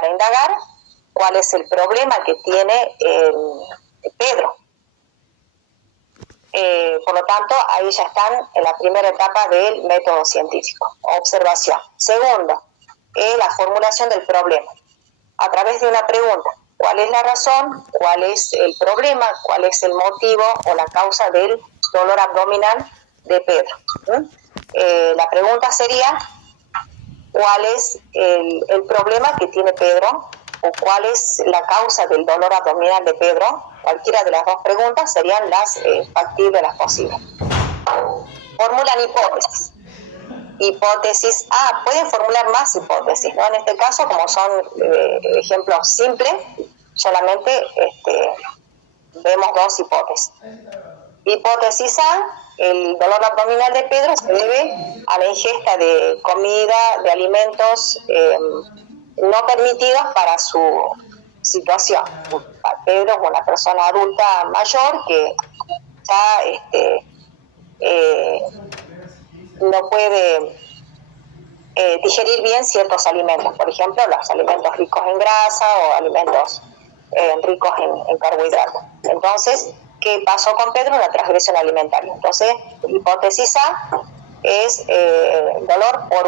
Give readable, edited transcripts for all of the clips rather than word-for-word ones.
para indagar cuál es el problema que tiene Pedro. Por lo tanto, ahí ya están en la primera etapa del método científico, observación. Segundo, la formulación del problema, a través de una pregunta. ¿Cuál es la razón? ¿Cuál es el problema? ¿Cuál es el motivo o la causa del dolor abdominal de Pedro? La pregunta sería, ¿cuál es el problema que tiene Pedro? ¿O cuál es la causa del dolor abdominal de Pedro? Cualquiera de las dos preguntas serían las factibles, las posibles. Formulan hipótesis. Hipótesis, pueden formular más hipótesis, ¿no? En este caso, como son ejemplos simples, solamente vemos dos hipótesis. Hipótesis A, el dolor abdominal de Pedro se debe a la ingesta de comida, de alimentos no permitidos para su situación. Pedro es una persona adulta mayor que ya no puede digerir bien ciertos alimentos, por ejemplo, los alimentos ricos en grasa o alimentos ricos en carbohidratos. Entonces, ¿qué pasó con Pedro? Una transgresión alimentaria. Entonces, hipótesis A es dolor por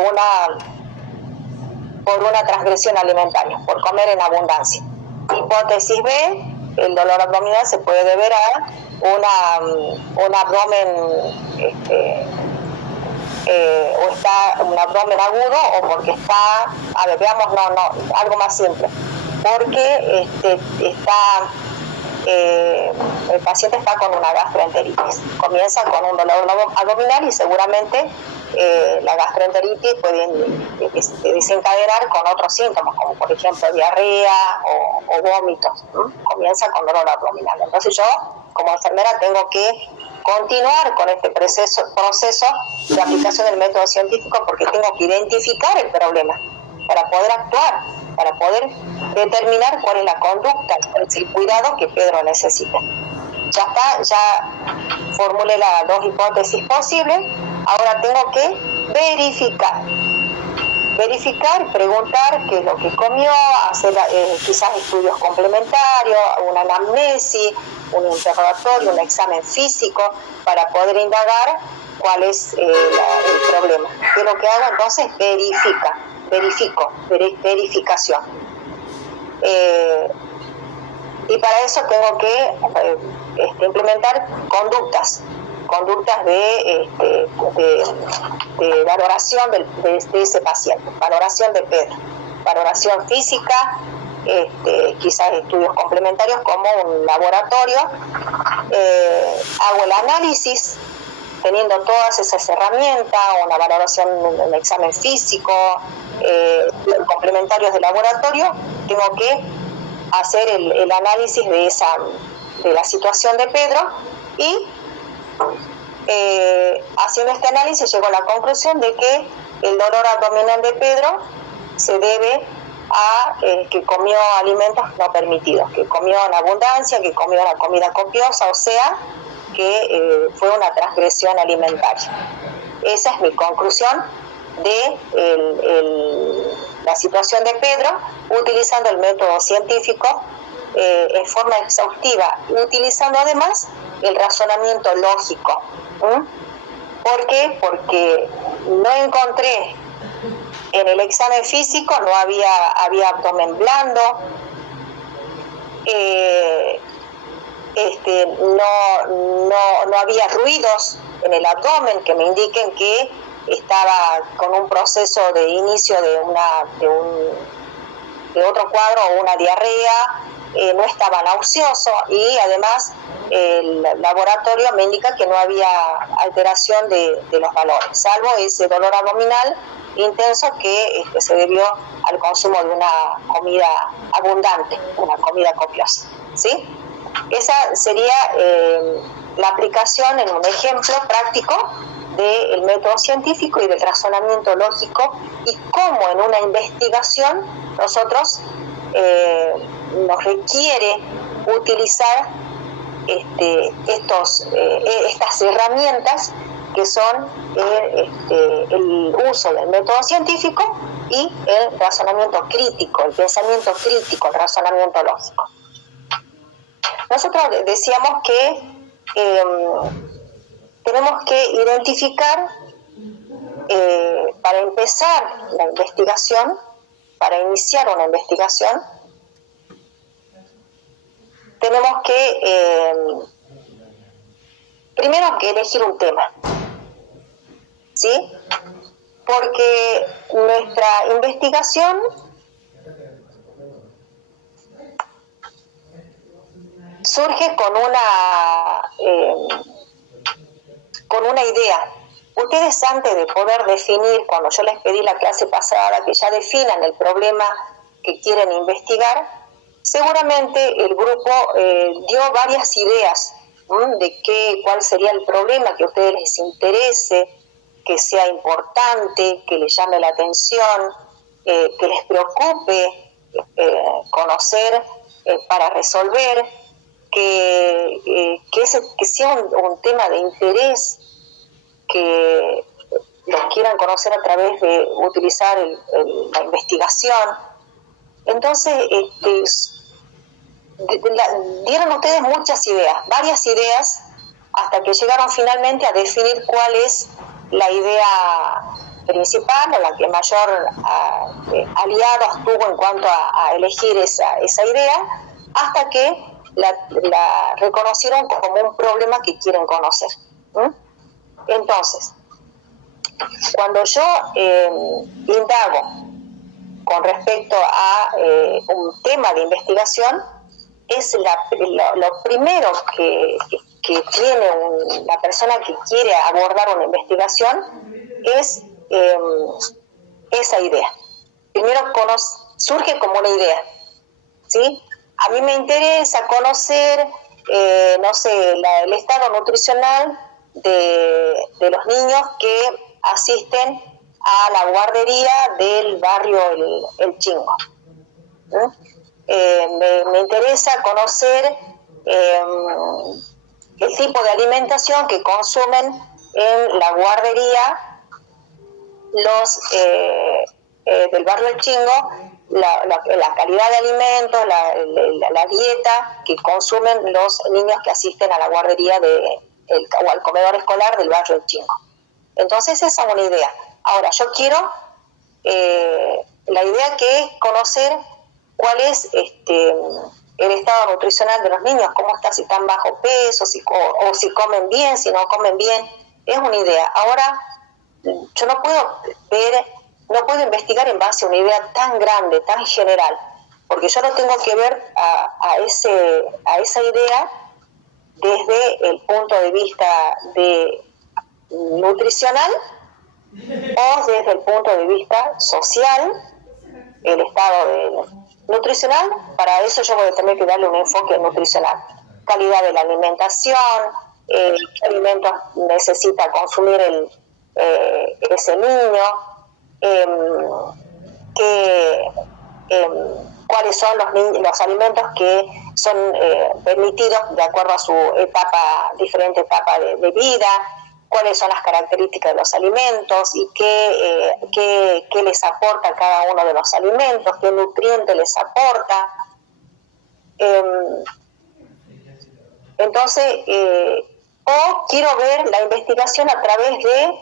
una transgresión alimentaria, por comer en abundancia. Hipótesis B, el dolor abdominal se puede deber a un abdomen o está un abdomen agudo, o porque está, veamos, algo más simple, porque el paciente está con una gastroenteritis. Comienza con un dolor abdominal y seguramente la gastroenteritis puede desencadenar con otros síntomas, como por ejemplo diarrea o vómitos. Comienza con dolor abdominal. Entonces yo, como enfermera, tengo que continuar con este proceso de aplicación del método científico, porque tengo que identificar el problema para poder actuar, para poder determinar cuál es la conducta, cuál es el cuidado que Pedro necesita. Ya está, ya formulé las dos hipótesis posibles, ahora tengo que verificar, preguntar qué es lo que comió, hacer quizás estudios complementarios, una anamnesis, un interrogatorio, un examen físico, para poder indagar cuál es el problema. ¿Qué es lo que hago? Entonces, verificación. Y para eso tengo que implementar conductas de valoración de ese paciente, valoración de Pedro, valoración física, quizás estudios complementarios como un laboratorio. Hago el análisis teniendo todas esas herramientas, una valoración, un examen físico, complementarios de laboratorio. Tengo que hacer el análisis de la situación de Pedro y haciendo este análisis llego a la conclusión de que el dolor abdominal de Pedro se debe a que comió alimentos no permitidos, que comió en abundancia, que comió una comida copiosa, o sea, que fue una transgresión alimentaria. Esa es mi conclusión de la situación de Pedro, utilizando el método científico en forma exhaustiva, utilizando además el razonamiento lógico. ¿Por qué? Porque no encontré en el examen físico, no había abdomen blando, no había ruidos en el abdomen que me indiquen que estaba con un proceso de inicio de otro cuadro o una diarrea, no estaba nauseoso, y además el laboratorio me indica que no había alteración de los valores, salvo ese dolor abdominal intenso que se debió al consumo de una comida abundante, una comida copiosa, ¿sí? Esa sería la aplicación en un ejemplo práctico del método científico y del razonamiento lógico, y cómo en una investigación nosotros nos requiere utilizar estas herramientas que son el uso del método científico y el razonamiento crítico, el pensamiento crítico, el razonamiento lógico. Nosotros decíamos que tenemos que identificar, para empezar la investigación, para iniciar una investigación, tenemos que primero que elegir un tema, ¿sí? Porque nuestra investigación surge con una idea. Ustedes, antes de poder definir, cuando yo les pedí la clase pasada que ya definan el problema que quieren investigar, seguramente el grupo dio varias ideas de cuál sería el problema que a ustedes les interese, que sea importante, que les llame la atención, que les preocupe conocer para resolver, que sea un tema de interés, que los quieran conocer a través de utilizar la investigación. Entonces, dieron ustedes muchas ideas, varias ideas, hasta que llegaron finalmente a definir cuál es la idea principal, o la que mayor aliados tuvo en cuanto a elegir esa idea, hasta que la reconocieron como un problema que quieren conocer. Entonces, cuando yo indago con respecto a un tema de investigación, es lo primero que tiene la persona que quiere abordar una investigación, es esa idea. Primero surge como una idea, ¿sí? A mí me interesa conocer, no sé, el estado nutricional de los niños que asisten a la guardería del barrio El Chingo. Me interesa conocer el tipo de alimentación que consumen en la guardería los del barrio El Chingo, la calidad de alimentos, la dieta que consumen los niños que asisten a la guardería o al comedor escolar del barrio El Chingo. Entonces esa es una idea. Ahora, yo quiero la idea que es conocer cuál es el estado nutricional de los niños, cómo está, si están bajo peso, o si comen bien, si no comen bien, es una idea. Ahora, yo no puedo investigar en base a una idea tan grande, tan general, porque yo lo tengo que ver a esa idea desde el punto de vista nutricional o desde el punto de vista social, el estado nutricional. Para eso yo voy a tener que darle un enfoque nutricional, calidad de la alimentación, qué alimentos necesita consumir ese niño, cuáles son los alimentos que son permitidos de acuerdo a su diferente etapa de vida, cuáles son las características de los alimentos y qué les aporta cada uno de los alimentos, qué nutriente les aporta. Entonces, o quiero ver la investigación a través de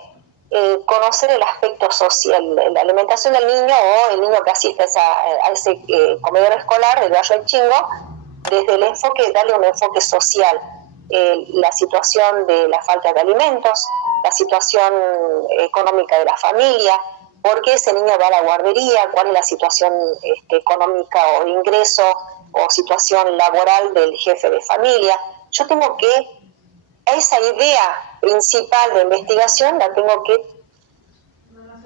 conocer el aspecto social, la alimentación del niño o el niño que asiste a ese comedor escolar del barrio El Chingo, desde el enfoque, darle un enfoque social. La situación de la falta de alimentos, la situación económica de la familia, por qué ese niño va a la guardería, cuál es la situación económica o de ingreso o situación laboral del jefe de familia. Yo tengo que, esa idea principal de investigación la tengo que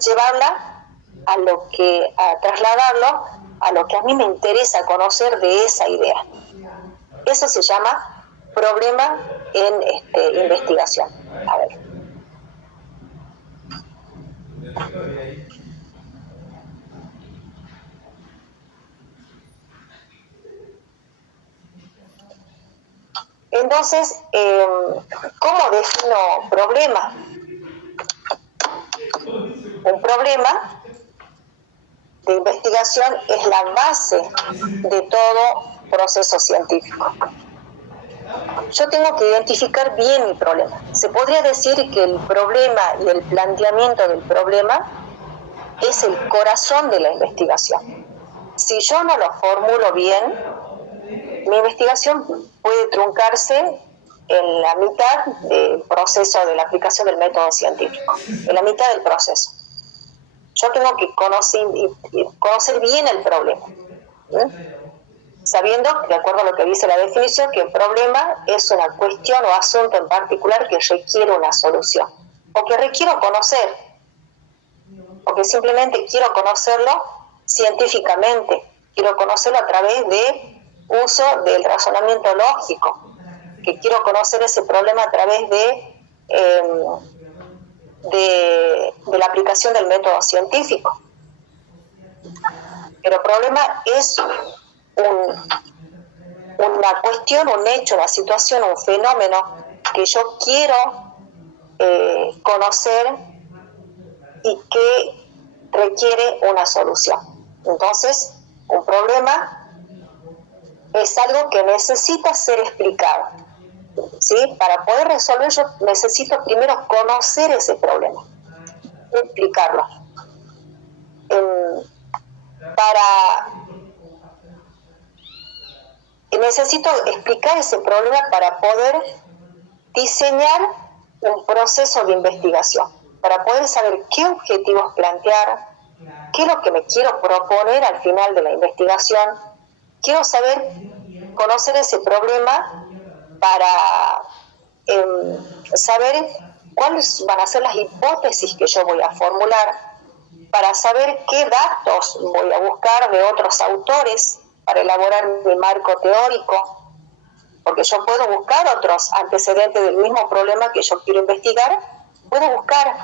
llevarla a trasladarlo a lo que a mí me interesa conocer de esa idea. Eso se llama problema en investigación. A ver. Entonces, ¿cómo defino problema? un problema de investigación es la base de todo proceso científico. Yo tengo que identificar bien mi problema. Se podría decir que el problema y el planteamiento del problema es el corazón de la investigación. Si yo no lo formulo bien, mi investigación puede truncarse en la mitad del proceso de la aplicación del método científico, en la mitad del proceso. Yo tengo que conocer bien el problema, sabiendo, de acuerdo a lo que dice la definición, que el problema es una cuestión o asunto en particular que requiere una solución, o que requiero conocer, o que simplemente quiero conocerlo científicamente, quiero conocerlo a través de uso del razonamiento lógico, que quiero conocer ese problema a través de la aplicación del método científico. Pero el problema es una cuestión, un hecho, una situación, un fenómeno que yo quiero conocer y que requiere una solución. Entonces, un problema es algo que necesita ser explicado, ¿sí? Para poder resolver, yo necesito primero conocer ese problema, explicarlo. Necesito explicar ese problema para poder diseñar un proceso de investigación, para poder saber qué objetivos plantear, qué es lo que me quiero proponer al final de la investigación. Quiero conocer ese problema para saber cuáles van a ser las hipótesis que yo voy a formular, para saber qué datos voy a buscar de otros autores para elaborar mi marco teórico, porque yo puedo buscar otros antecedentes del mismo problema que yo quiero investigar, puedo buscar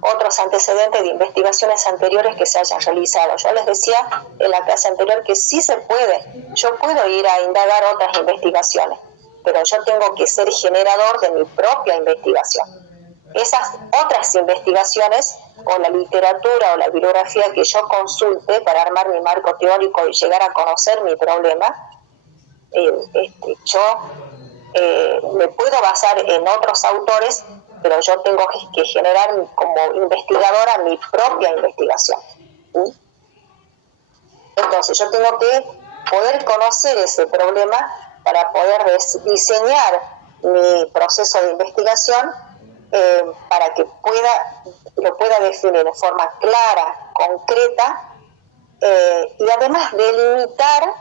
otros antecedentes de investigaciones anteriores que se hayan realizado. Yo les decía en la clase anterior que sí se puede, yo puedo ir a indagar otras investigaciones, pero yo tengo que ser generador de mi propia investigación. Esas otras investigaciones, o la literatura o la bibliografía que yo consulte para armar mi marco teórico y llegar a conocer mi problema, yo me puedo basar en otros autores, pero yo tengo que generar como investigadora mi propia investigación. Entonces yo tengo que poder conocer ese problema para poder diseñar mi proceso de investigación, para que lo pueda definir de forma clara, concreta, y además delimitar,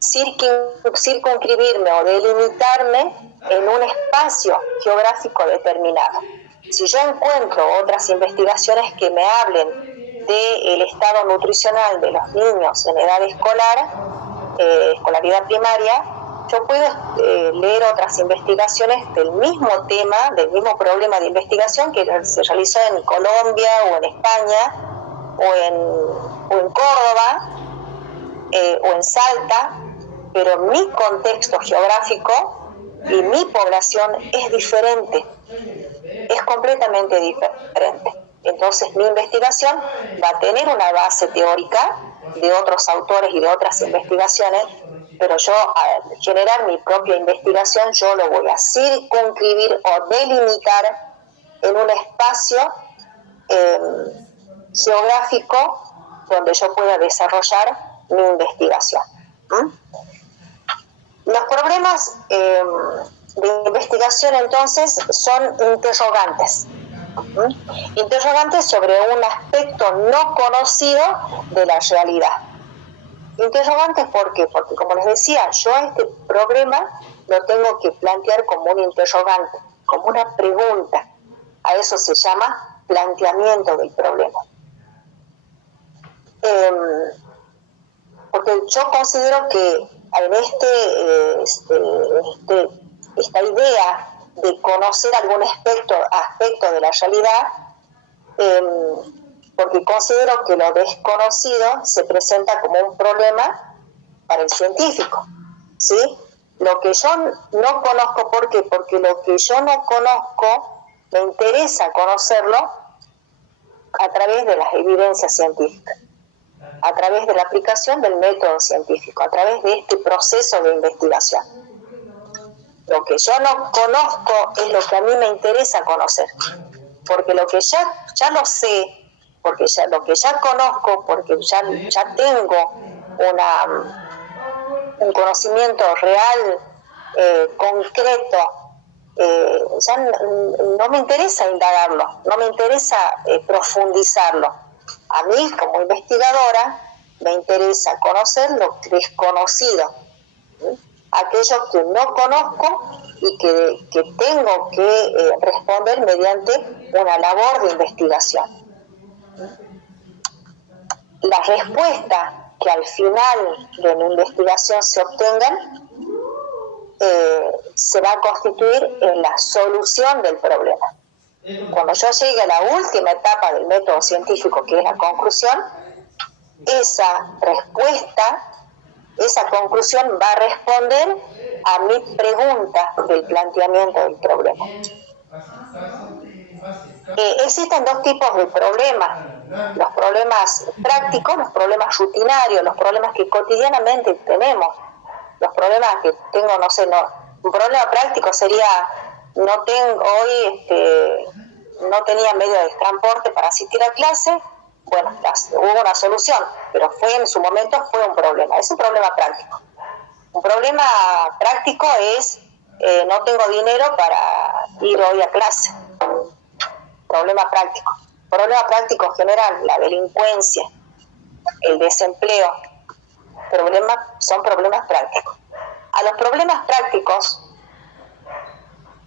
circunscribirme o delimitarme en un espacio geográfico determinado. Si yo encuentro otras investigaciones que me hablen del estado nutricional de los niños en edad escolar, escolaridad primaria, yo puedo leer otras investigaciones del mismo tema, del mismo problema de investigación que se realizó en Colombia o en España o en Córdoba o en Salta, pero mi contexto geográfico y mi población es diferente, es completamente diferente. Entonces mi investigación va a tener una base teórica de otros autores y de otras investigaciones, pero yo al generar mi propia investigación yo lo voy a circunscribir o delimitar en un espacio geográfico donde yo pueda desarrollar mi investigación. Los problemas de investigación entonces son interrogantes. Interrogantes sobre un aspecto no conocido de la realidad. Interrogantes, ¿por qué? Porque, como les decía, yo a este problema lo tengo que plantear como un interrogante, como una pregunta. A eso se llama planteamiento del problema. Porque yo considero que en esta idea de conocer algún aspecto de la realidad, porque considero que lo desconocido se presenta como un problema para el científico, ¿sí? Lo que yo no conozco, ¿por qué? Porque lo que yo no conozco me interesa conocerlo a través de las evidencias científicas, a través de la aplicación del método científico, a través de este proceso de investigación. Lo que yo no conozco es lo que a mí me interesa conocer, porque lo que ya lo sé, porque lo que ya conozco, porque ya tengo un conocimiento real, concreto, ya no me interesa indagarlo, no me interesa profundizarlo. A mí, como investigadora, me interesa conocer lo desconocido, aquello que no conozco y que tengo que responder mediante una labor de investigación. La respuesta que al final de mi investigación se obtengan se va a constituir en la solución del problema. Cuando yo llegue a la última etapa del método científico, que es la conclusión, esa respuesta, esa conclusión va a responder a mi pregunta del planteamiento del problema. Existen dos tipos de problemas: los problemas prácticos, los problemas rutinarios, los problemas que cotidianamente tenemos. Los problemas que tengo, un problema práctico sería, no tenía medio de transporte para asistir a clase. Bueno, hubo una solución, pero en su momento fue un problema. Es un problema práctico. Un problema práctico es, no tengo dinero para ir hoy a clase. Problema práctico. Problema práctico general, la delincuencia, el desempleo. Son problemas prácticos. A los problemas prácticos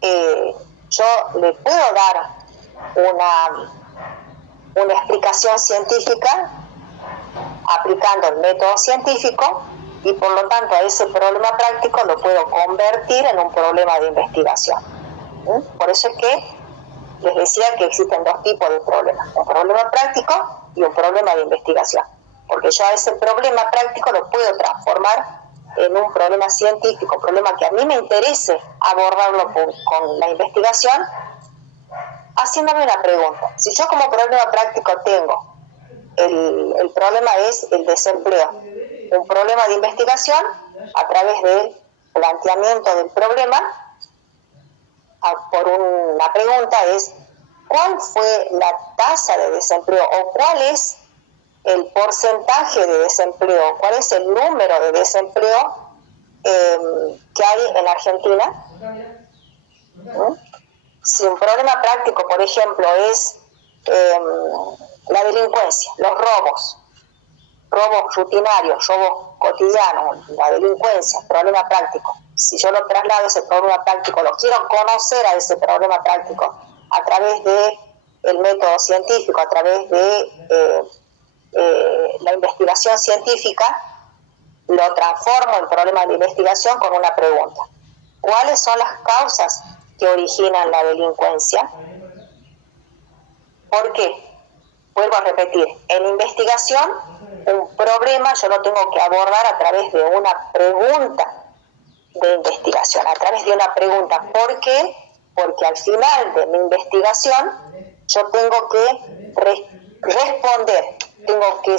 yo le puedo dar una explicación científica aplicando el método científico, y por lo tanto a ese problema práctico lo puedo convertir en un problema de investigación. Por eso es que les decía que existen dos tipos de problemas: un problema práctico y un problema de investigación, porque yo a ese problema práctico lo puedo transformar en un problema científico, un problema que a mí me interese abordarlo con la investigación, haciéndome una pregunta. Si yo como problema práctico tengo el problema es el desempleo, un problema de investigación, a través del planteamiento del problema, por una pregunta es: ¿cuál fue la tasa de desempleo o cuál es el porcentaje de desempleo, cuál es el número de desempleo que hay en Argentina? Si un problema práctico, por ejemplo, es la delincuencia, los robos rutinarios, robos cotidianos, la delincuencia, problema práctico. Si yo lo traslado ese problema práctico, lo quiero conocer a ese problema práctico a través del método científico, a través de la investigación científica, lo transformo en problema de investigación con una pregunta: ¿cuáles son las causas que originan la delincuencia? ¿Por qué? Vuelvo a repetir, en investigación un problema yo lo tengo que abordar a través de una pregunta de investigación, a través de una pregunta. ¿Por qué? Porque al final de mi investigación yo tengo que responder, tengo que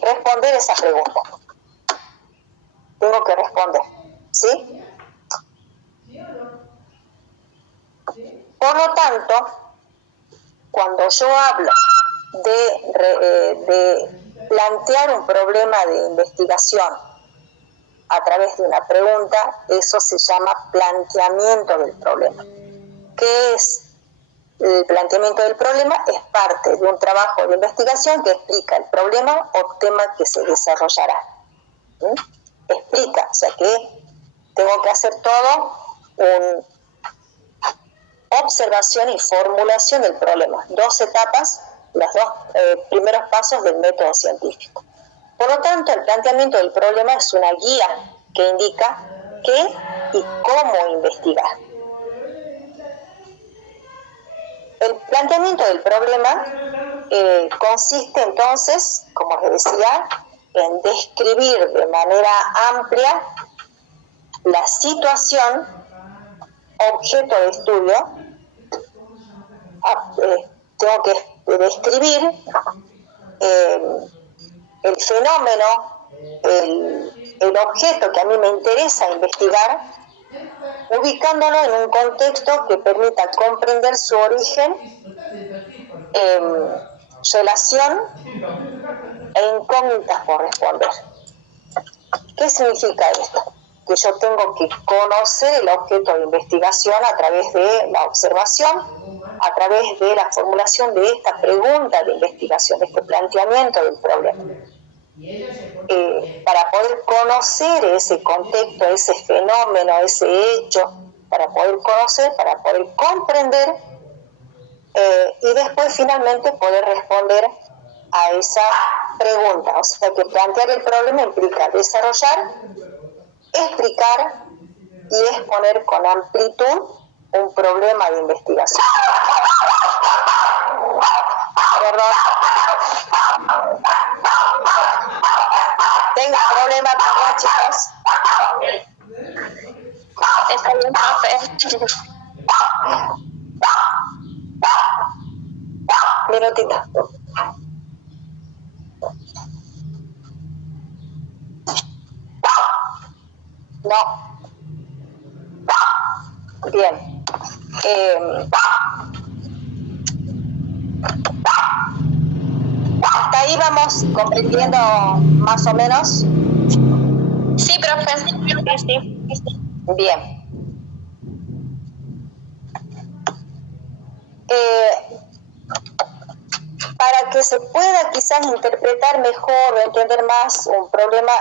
responder esa pregunta. Tengo que responder, ¿sí? Por lo tanto, cuando yo hablo de plantear un problema de investigación a través de una pregunta, eso se llama planteamiento del problema. ¿Qué es el planteamiento del problema? Es parte de un trabajo de investigación que explica el problema o tema que se desarrollará. Explica, o sea que tengo que hacer todo observación y formulación del problema. Dos etapas, los dos primeros pasos del método científico. Por lo tanto, el planteamiento del problema es una guía que indica qué y cómo investigar. El planteamiento del problema consiste entonces, como les decía, en describir de manera amplia la situación objeto de estudio, tengo que describir el fenómeno, el objeto que a mí me interesa investigar, ubicándolo en un contexto que permita comprender su origen, relación e incógnitas por responder. ¿Qué significa esto? Que yo tengo que conocer el objeto de investigación a través de la observación, a través de la formulación de esta pregunta de investigación, de este planteamiento del problema. Para poder conocer ese contexto, ese fenómeno, ese hecho, para poder conocer, para poder comprender y después finalmente poder responder a esa pregunta. O sea que plantear el problema implica desarrollar, explicar y exponer con amplitud un problema de investigación. Perdón. Tengo problemas, perdón, chicos. Está bien, profe. Minutito. No. Bien. Hasta ahí vamos comprendiendo más o menos. Sí, profe. Sí. Bien. Para que se pueda quizás interpretar mejor o entender más un problema,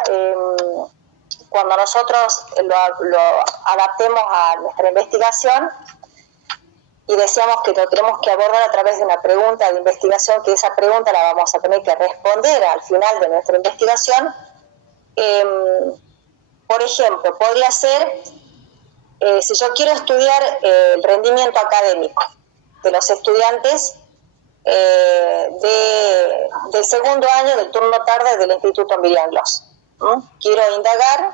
cuando nosotros lo adaptemos a nuestra investigación y decíamos que lo tenemos que abordar a través de una pregunta de investigación, que esa pregunta la vamos a tener que responder al final de nuestra investigación. Por ejemplo, podría ser, si yo quiero estudiar el rendimiento académico de los estudiantes del segundo año del turno tarde del Instituto Miriam Gloss. Quiero indagar,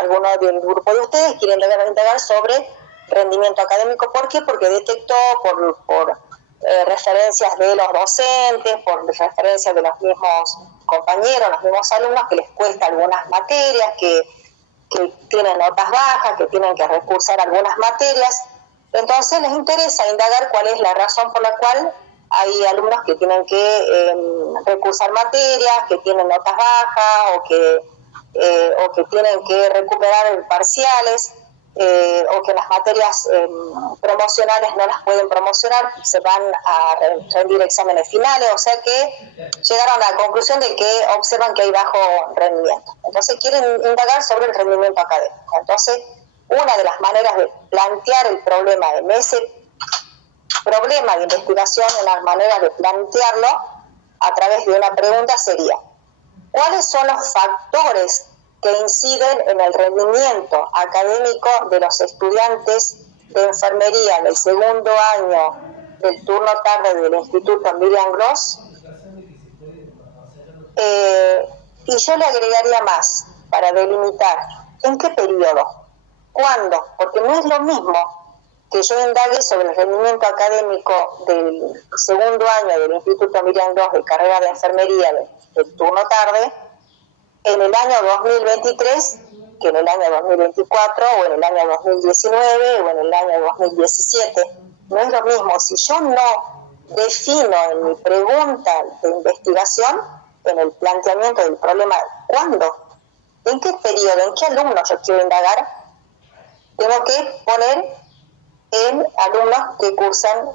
alguno del grupo de ustedes quiere indagar sobre rendimiento académico. ¿Por qué? Porque detectó por referencias de los docentes, por referencias de los mismos compañeros, los mismos alumnos, que les cuesta algunas materias, que tienen notas bajas, que tienen que recursar algunas materias. Entonces les interesa indagar cuál es la razón por la cual hay alumnos que tienen que recursar materias, que tienen notas bajas o que tienen que recuperar parciales, o que las materias promocionales no las pueden promocionar, se van a rendir exámenes finales. O sea que llegaron a la conclusión de que observan que hay bajo rendimiento. Entonces quieren indagar sobre el rendimiento académico. Entonces, una de las maneras de plantear el problema en ese problema de investigación, en las maneras de plantearlo a través de una pregunta sería: ¿cuáles son los factores que inciden en el rendimiento académico de los estudiantes de enfermería del segundo año del turno tarde del Instituto Miriam Gloss? Y yo le agregaría más para delimitar: ¿en qué periodo? ¿Cuándo? Porque no es lo mismo que yo indague sobre el rendimiento académico del segundo año del Instituto Miriam Gloss de carrera de enfermería del turno tarde en el año 2023 que en el año 2024 o en el año 2019 o en el año 2017. No es lo mismo. Si yo no defino en mi pregunta de investigación, en el planteamiento del problema, ¿cuándo? ¿En qué periodo? ¿En qué alumno yo quiero indagar? Tengo que poner en alumnos que cursan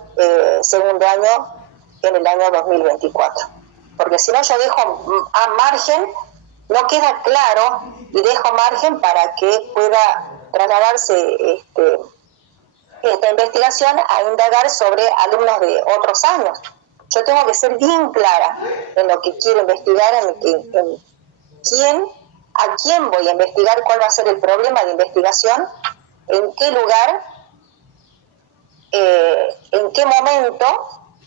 segundo año en el año 2024. Porque si no, yo dejo a margen, no queda claro, y dejo margen para que pueda trasladarse esta investigación a indagar sobre alumnos de otros años. Yo tengo que ser bien clara en lo que quiero investigar, a quién voy a investigar, cuál va a ser el problema de investigación, en qué lugar, en qué momento,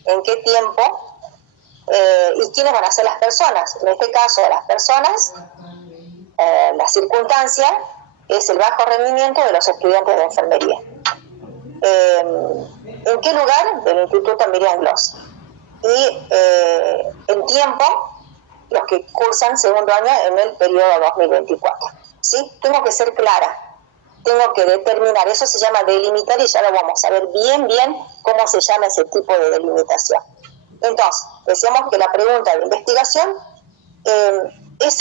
en qué tiempo, y quiénes van a ser las personas. En este caso, las personas, la circunstancia es el bajo rendimiento de los estudiantes de enfermería. ¿En qué lugar? Del Instituto Miriam Gloss. y en tiempo los que cursan segundo año en el periodo 2024. ¿Sí? Tengo que ser clara, tengo que determinar, eso se llama delimitar y ya lo vamos a ver bien cómo se llama ese tipo de delimitación. Entonces, decíamos que la pregunta de investigación les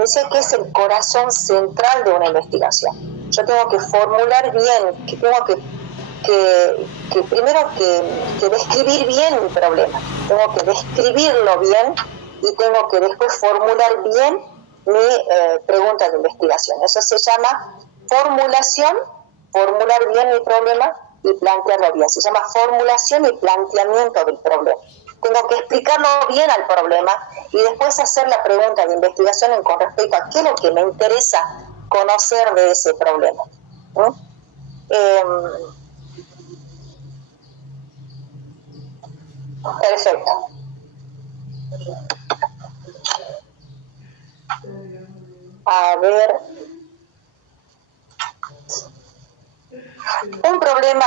decía que es el corazón central de una investigación. Yo tengo que formular bien, que tengo que primero que describir bien mi problema, tengo que describirlo bien y tengo que después formular bien mi pregunta de investigación. Eso se llama formulación, formular bien mi problema y plantearlo bien. Se llama formulación y planteamiento del problema. Tengo que explicarlo bien al problema y después hacer la pregunta de investigación con respecto a qué es lo que me interesa conocer de ese problema. Perfecto. A ver. Un problema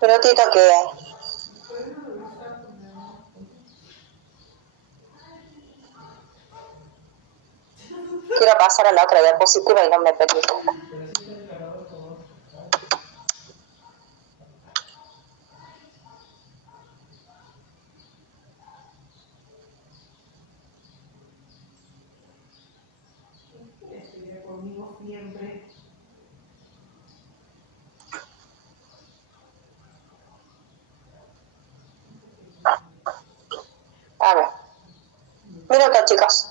minutito que quiero pasar a la otra diapositiva y no me permite. A ver, minuto chicos.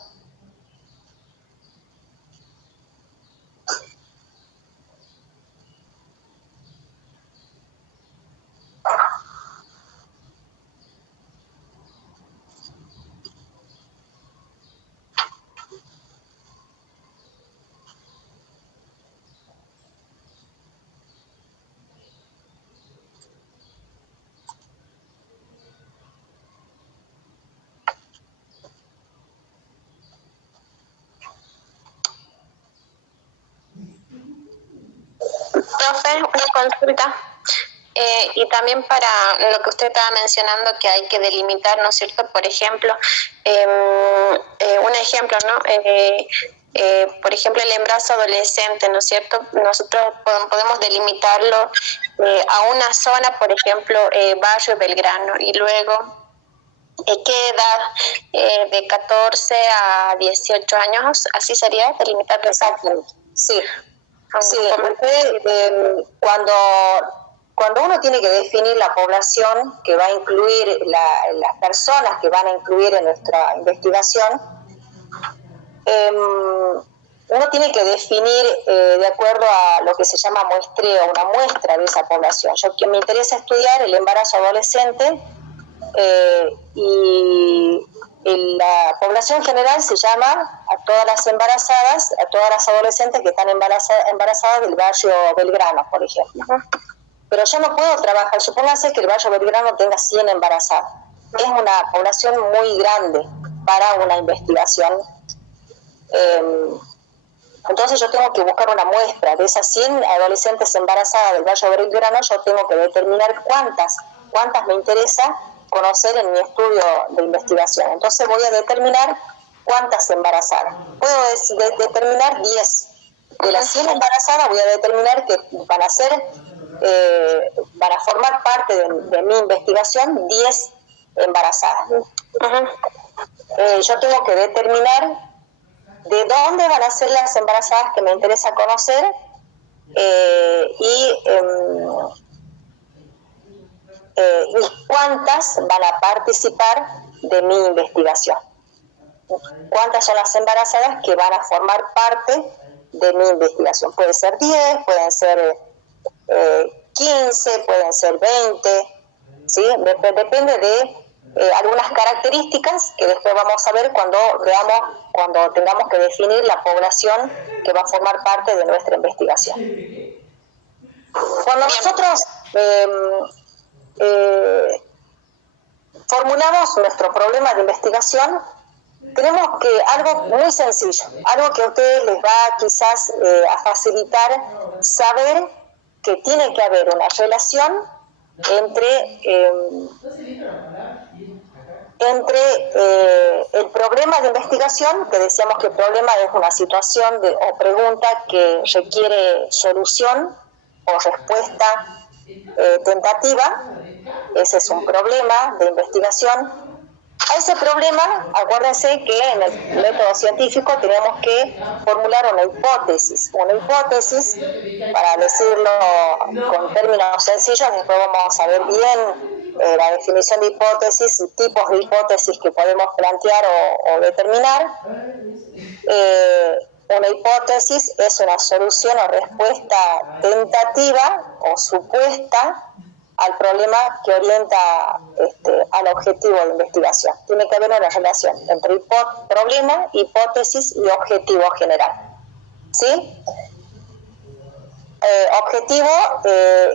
Profe, una consulta. Y también para lo que usted estaba mencionando, que hay que delimitar, ¿no es cierto? Por ejemplo, un ejemplo, ¿no? Por ejemplo, el embarazo adolescente, ¿no es cierto? Nosotros podemos delimitarlo a una zona, por ejemplo, barrio Belgrano, y luego ¿qué edad? De 14 a 18 años, así sería delimitarlo. Exactamente, sí. Sí, porque cuando uno tiene que definir la población que va a incluir, las personas que van a incluir en nuestra investigación, uno tiene que definir de acuerdo a lo que se llama muestreo, una muestra de esa población. Que me interesa estudiar el embarazo adolescente y la población general se llama a todas las embarazadas, a todas las adolescentes que están embarazadas del barrio Belgrano, por ejemplo. Pero yo no puedo trabajar, supóngase que el barrio Belgrano tenga 100 embarazadas. Es una población muy grande para una investigación. Entonces yo tengo que buscar una muestra de esas 100 adolescentes embarazadas del barrio Belgrano. Yo tengo que determinar cuántas me interesa conocer en mi estudio de investigación. Entonces voy a determinar cuántas embarazadas. Puedo determinar 10. De las 100 embarazadas voy a determinar que van a formar parte de mi investigación 10 embarazadas. Yo tengo que determinar de dónde van a ser las embarazadas que me interesa conocer y cuántas van a participar de mi investigación. Cuántas son las embarazadas que van a formar parte de mi investigación. Puede ser 10, pueden ser 15, pueden ser 20, ¿sí? Depende de algunas características que después vamos a ver cuando tengamos que definir la población que va a formar parte de nuestra investigación. Cuando nosotros formulamos nuestro problema de investigación, tenemos que algo muy sencillo, algo que a ustedes les va quizás a facilitar saber que tiene que haber una relación entre el problema de investigación, que decíamos que el problema es una situación o pregunta que requiere solución o respuesta tentativa. Ese es un problema de investigación. A ese problema, acuérdense que en el método científico tenemos que formular una hipótesis. Una hipótesis, para decirlo con términos sencillos, después vamos a ver bien la definición de hipótesis y tipos de hipótesis que podemos plantear o determinar. Una hipótesis es una solución o respuesta tentativa o supuesta al problema que orienta al objetivo de investigación. Tiene que haber una relación entre problema, hipótesis y objetivo general. ¿Sí? Objetivo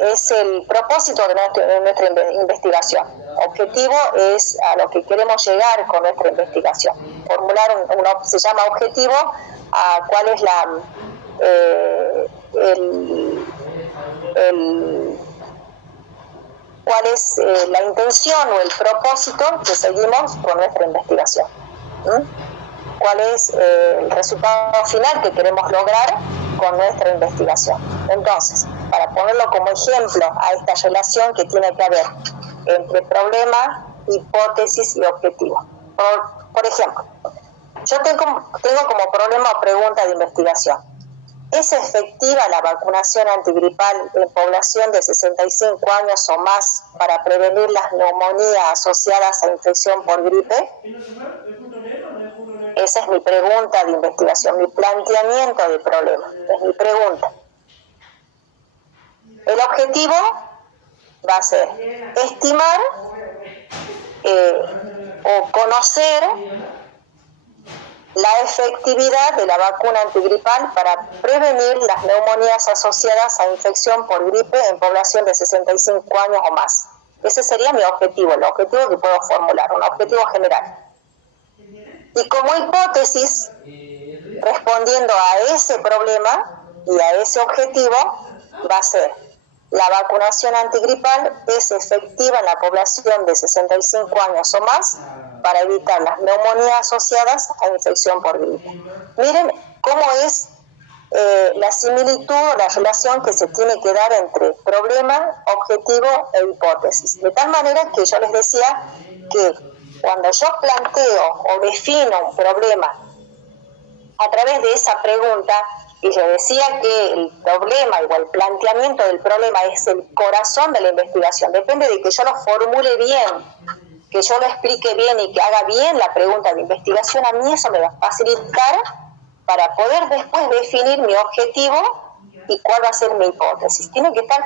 es el propósito de nuestra investigación. Objetivo es a lo que queremos llegar con nuestra investigación. Formular se llama objetivo a cuál es cuál es la intención o el propósito que seguimos con nuestra investigación. Cuál es el resultado final que queremos lograr con nuestra investigación. Entonces, para ponerlo como ejemplo a esta relación que tiene que haber entre problema, hipótesis y objetivo. Por ejemplo, yo tengo como problema o pregunta de investigación: ¿es efectiva la vacunación antigripal en población de 65 años o más para prevenir las neumonías asociadas a infección por gripe? Esa es mi pregunta de investigación, mi planteamiento de problema, es mi pregunta. El objetivo va a ser estimar o conocer la efectividad de la vacuna antigripal para prevenir las neumonías asociadas a infección por gripe en población de 65 años o más. Ese sería mi objetivo, el objetivo que puedo formular, un objetivo general. Y como hipótesis, respondiendo a ese problema y a ese objetivo, va a ser: la vacunación antigripal es efectiva en la población de 65 años o más para evitar las neumonías asociadas a infección por gripe. Miren cómo es la similitud o la relación que se tiene que dar entre problema, objetivo e hipótesis. De tal manera que yo les decía que cuando yo planteo o defino un problema a través de esa pregunta, y yo decía que el problema o el planteamiento del problema es el corazón de la investigación, depende de que yo lo formule bien, que yo lo explique bien y que haga bien la pregunta de investigación. A mí eso me va a facilitar para poder después definir mi objetivo y cuál va a ser mi hipótesis. Tiene que estar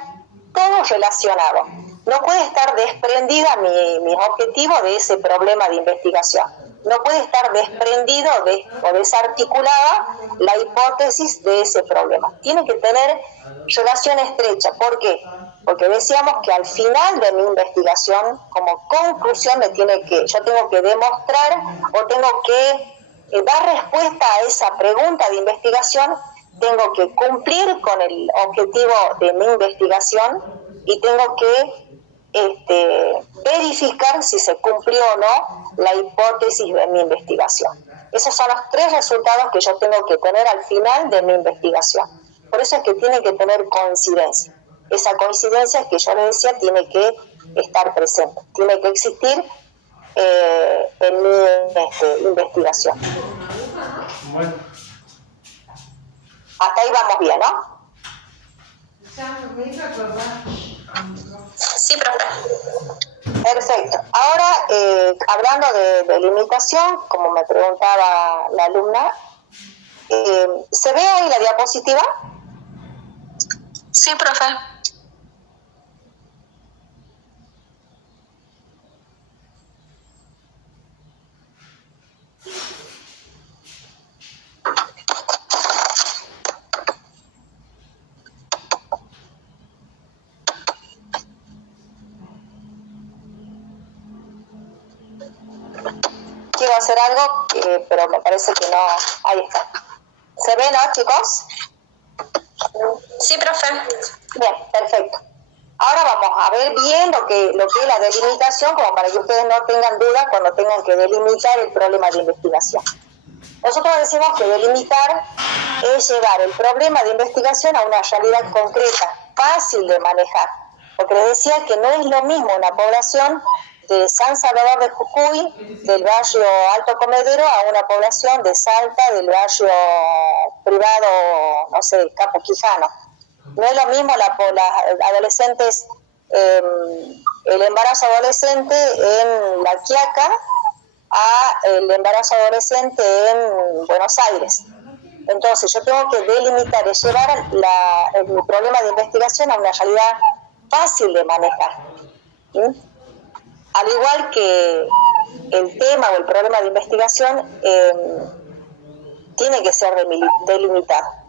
todo relacionado. No puede estar desprendida mi objetivo de ese problema de investigación. No puede estar desprendido o desarticulada la hipótesis de ese problema. Tiene que tener relación estrecha. ¿Por qué? Porque decíamos que al final de mi investigación, como conclusión, yo tengo que demostrar o tengo que dar respuesta a esa pregunta de investigación, tengo que cumplir con el objetivo de mi investigación y tengo que verificar si se cumplió o no la hipótesis de mi investigación. Esos son los 3 resultados que yo tengo que tener al final de mi investigación. Por eso es que tiene que tener coincidencia. Esa coincidencia que yo les decía tiene que estar presente, tiene que existir en mi investigación. Hasta ahí vamos bien, ¿no? Sí, profe. Perfecto. Ahora, hablando de limitación, como me preguntaba la alumna, ¿se ve ahí la diapositiva? Sí, profe. quiero hacer algo, pero me parece que no. Ahí está. ¿Se ve, no, chicos? Sí, profe. Bien, perfecto. Ahora vamos a ver bien lo que es la delimitación, como para que ustedes no tengan dudas cuando tengan que delimitar el problema de investigación. Nosotros decimos que delimitar es llevar el problema de investigación a una realidad concreta, fácil de manejar. Porque les decía que no es lo mismo una población de San Salvador de Jujuy, del barrio Alto Comedero, a una población de Salta, del barrio privado, no sé, Capo Quijano. No es lo mismo las adolescentes, el embarazo adolescente en La Quiaca a el embarazo adolescente en Buenos Aires. Entonces yo tengo que delimitar y llevar mi problema de investigación a una realidad fácil de manejar. ¿Sí? Al igual que el tema o el problema de investigación tiene que ser delimitado.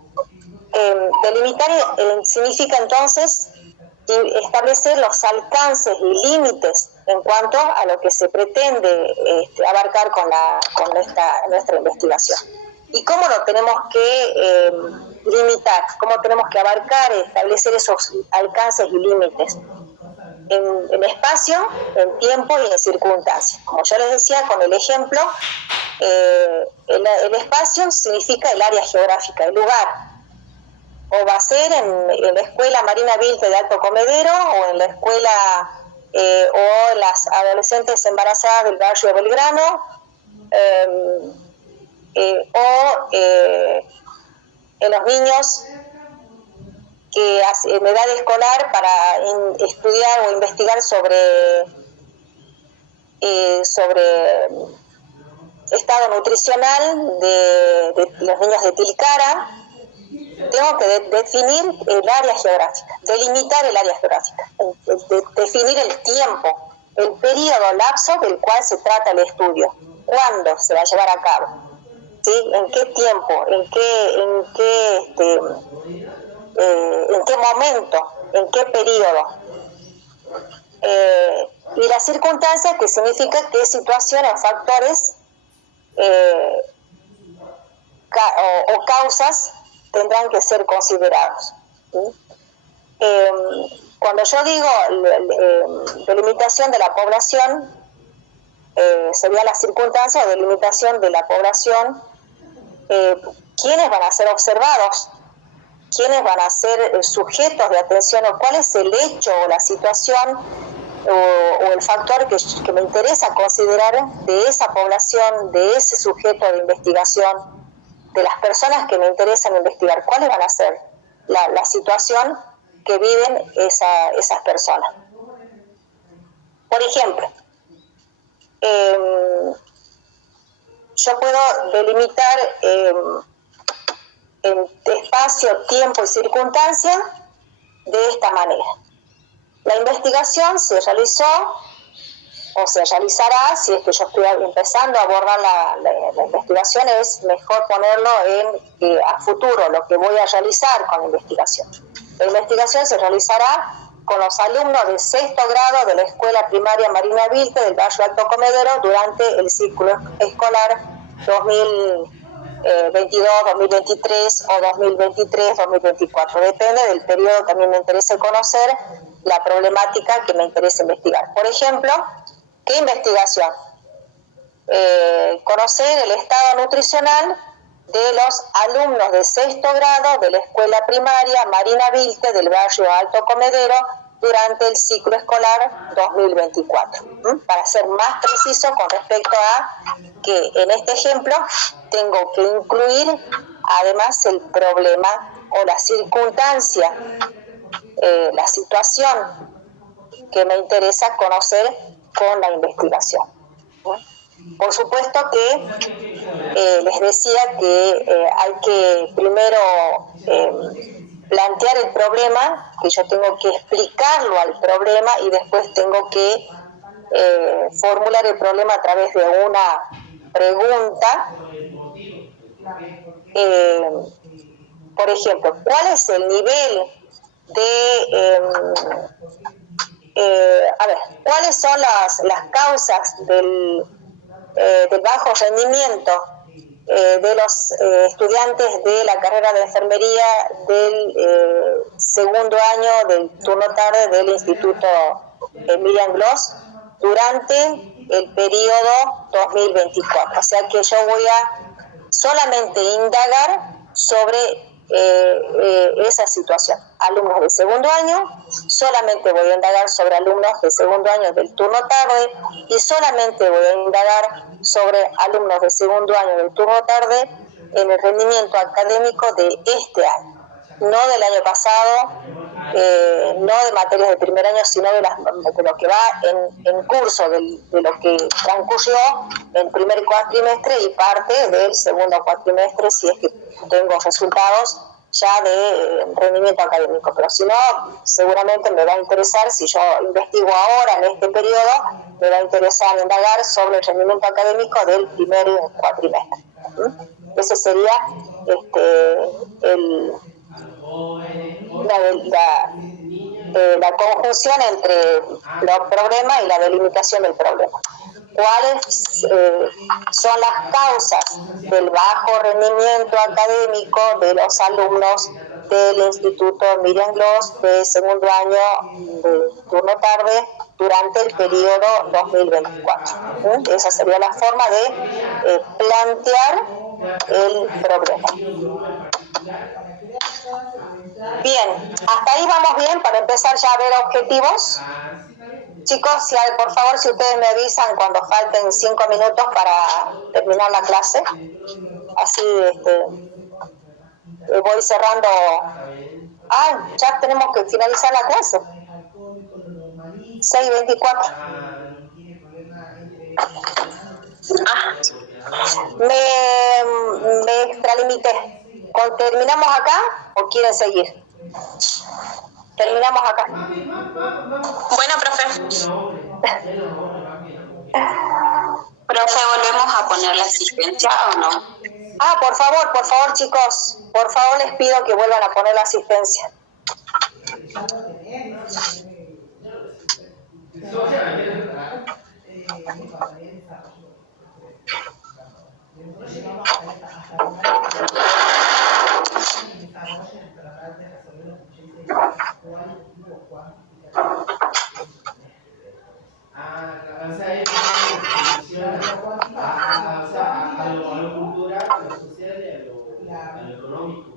Delimitar significa entonces establecer los alcances y límites en cuanto a lo que se pretende abarcar con nuestra investigación. ¿Y cómo lo tenemos que limitar? ¿Cómo tenemos que abarcar y establecer esos alcances y límites? En espacio, en tiempo y en circunstancias. Como yo les decía con el ejemplo, el espacio significa el área geográfica, el lugar. O va a ser en la escuela Marina Vilte de Alto Comedero, o en la escuela o las adolescentes embarazadas del barrio Belgrano, o en los niños que en edad escolar para estudiar o investigar sobre estado nutricional de los niños de Tilcara. Tengo que definir el área geográfica, delimitar el área geográfica, definir el tiempo, el periodo, lapso del cual se trata el estudio, cuándo se va a llevar a cabo, ¿sí? En qué tiempo, en qué momento, en qué periodo. Y las circunstancias, que significa qué situaciones o factores o causas tendrán que ser considerados. Cuando yo digo delimitación de la población, sería la circunstancia o delimitación de la población, quiénes van a ser observados, quiénes van a ser sujetos de atención, o cuál es el hecho o la situación o el factor que me interesa considerar de esa población, de ese sujeto de investigación, de las personas que me interesan investigar, cuáles van a ser la situación que viven esas personas. Por ejemplo, yo puedo delimitar en espacio, tiempo y circunstancia de esta manera. La investigación se realizó o se realizará, si es que yo estoy empezando a abordar la investigación, es mejor ponerlo a futuro, lo que voy a realizar con la investigación. La investigación se realizará con los alumnos de sexto grado de la Escuela Primaria Marina Vilte del barrio Alto Comedero durante el ciclo escolar 2022, 2023 o 2023, 2024. Depende del periodo, también me interesa conocer la problemática que me interesa investigar. Por ejemplo, ¿qué investigación? Conocer el estado nutricional de los alumnos de sexto grado de la Escuela Primaria Marina Vilte del barrio Alto Comedero durante el ciclo escolar 2024. Para ser más preciso con respecto a que en este ejemplo tengo que incluir además el problema o la circunstancia, la situación que me interesa conocer con la investigación. Por supuesto que les decía que hay que primero plantear el problema, que yo tengo que explicarlo al problema y después tengo que formular el problema a través de una pregunta. Por ejemplo, ¿cuál es el nivel de... ¿cuáles son las causas del del bajo rendimiento de los estudiantes de la carrera de enfermería del segundo año del turno tarde del Instituto Miriam Gloss durante el periodo 2024. O sea que yo voy a solamente indagar sobre esa situación. Alumnos de segundo año, solamente voy a indagar sobre alumnos de segundo año del turno tarde y solamente voy a indagar sobre alumnos de segundo año del turno tarde en el rendimiento académico de este año, no del año pasado, no de materias de primer año, sino de lo que va en curso, de lo que transcurrió en primer cuatrimestre y parte del segundo cuatrimestre, si es que tengo resultados ya de rendimiento académico. Pero si no, seguramente me va a interesar, si yo investigo ahora en este periodo, me va a interesar indagar sobre el rendimiento académico del primer cuatrimestre. Ese sería la conjunción entre los problemas y la delimitación del problema. ¿Cuáles son las causas del bajo rendimiento académico de los alumnos del Instituto Miriam Gloss de segundo año de turno tarde durante el periodo 2024? Esa sería la forma de plantear el problema. Bien, hasta ahí vamos bien para empezar ya a ver objetivos. Chicos, por favor, si ustedes me avisan cuando falten 5 minutos para terminar la clase, así voy cerrando. Ya tenemos que finalizar la clase. 6:24. Me extralimité. ¿Terminamos acá o quieren seguir? Terminamos acá. Bueno, profe. Profe, ¿volvemos a poner la asistencia o no? Por favor, chicos. Por favor, les pido que vuelvan a poner la asistencia. A lo cultural, a lo social y a lo económico.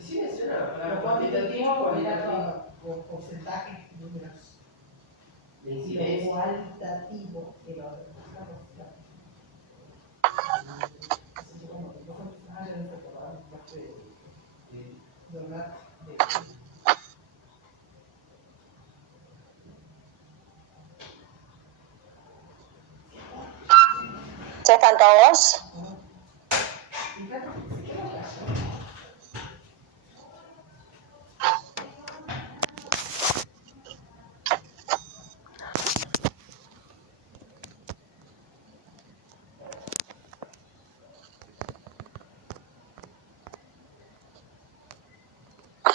Sí, me suena. Cuantitativo, cualitativo. Porcentaje, números. De incidencia. Cualitativo. ¿Ya están todos?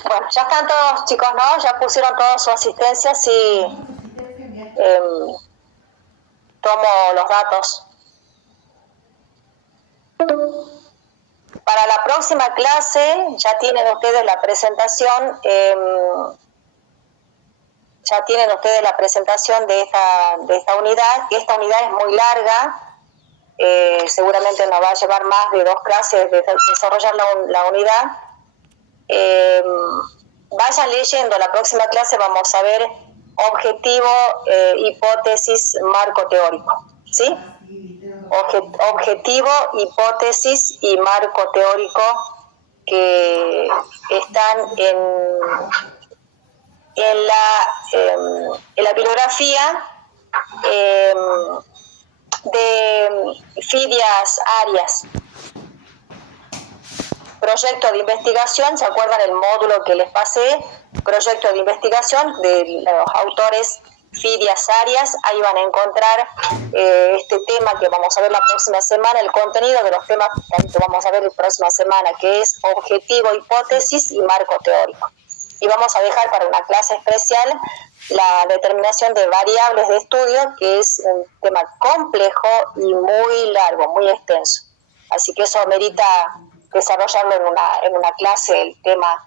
Bueno, ya están todos, chicos, ¿no? Ya pusieron todas sus asistencias y tomo los datos. Para la próxima clase ya tienen ustedes la presentación, de esta unidad, que esta unidad es muy larga, seguramente nos va a llevar más de 2 clases de desarrollar la unidad. Vayan leyendo, la próxima clase vamos a ver objetivo, hipótesis, marco teórico, ¿sí? Objetivo, hipótesis y marco teórico que están en la bibliografía de Fidias Arias. Proyecto de investigación, ¿se acuerdan el módulo que les pasé? Proyecto de investigación de los autores Fidias Arias. Ahí van a encontrar este tema que vamos a ver la próxima semana, el contenido de los temas que vamos a ver la próxima semana, que es objetivo, hipótesis y marco teórico. Y vamos a dejar para una clase especial la determinación de variables de estudio, que es un tema complejo y muy largo, muy extenso. Así que eso merita desarrollarlo en una clase, el tema.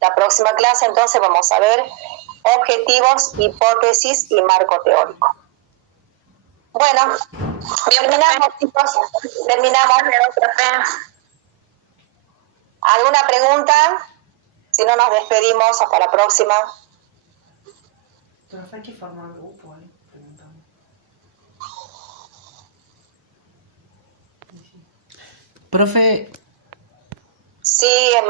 La próxima clase entonces vamos a ver objetivos, hipótesis y marco teórico. Bueno, terminamos, chicos. Terminamos. ¿Alguna pregunta? Si no, nos despedimos. Hasta la próxima. Profe, hay que formar grupo, preguntamos. Profe, Sí, en